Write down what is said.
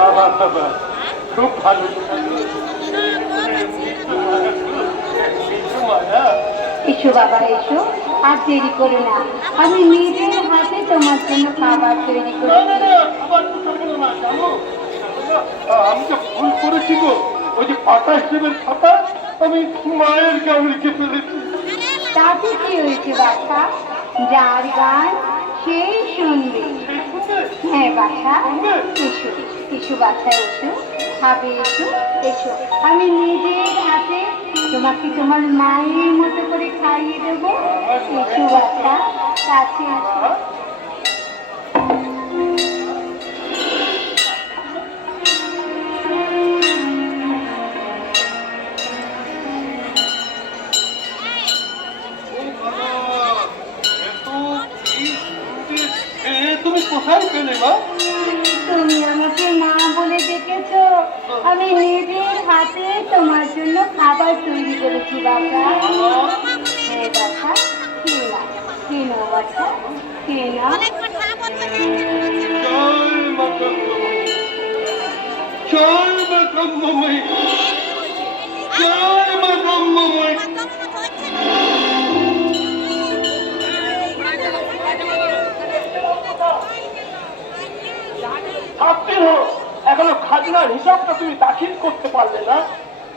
বাবা বাবা, খুব ভালো। এসো বাবা এসো, আর দেরি করো না, আমি নিজের হাতে তোমার জন্য খাবার তৈরি করেছি। আমি তো ভুল করেছি গো, ওই যে পাতা হিসেবের খাতা আমি মায়ের গান লিখে ফেলেছি। তাতে কি হয়েছে বাছা, যার গান সেই শুনবে। হ্যাঁ বাছা, এসো এসো বাছা এসো, খাবে এসো এসো, আমি নিজের হাতে তোমাকে তোমার মায়ের মতো করে খাইয়ে দেবো। এসো বাছা, কাছে এসো। তুমি কোথায় পেলে মা? তুমি আমাকে মা বলে ডেকেছো, আমি নিজের হাতে তোমার জন্য খাবার তৈরি করেছি বাবা। হ্যাঁ বাবা, খেয়ে নাও, খেয়ে নাও বাচ্চা, খেয়ে নাও। জয় মাতা, জয় মা ব্রহ্মময়ী, জয় মা ব্রহ্মময়ী। এখনো খাজনার হিসাবটা তুমি দাখিল করতে পারলে না?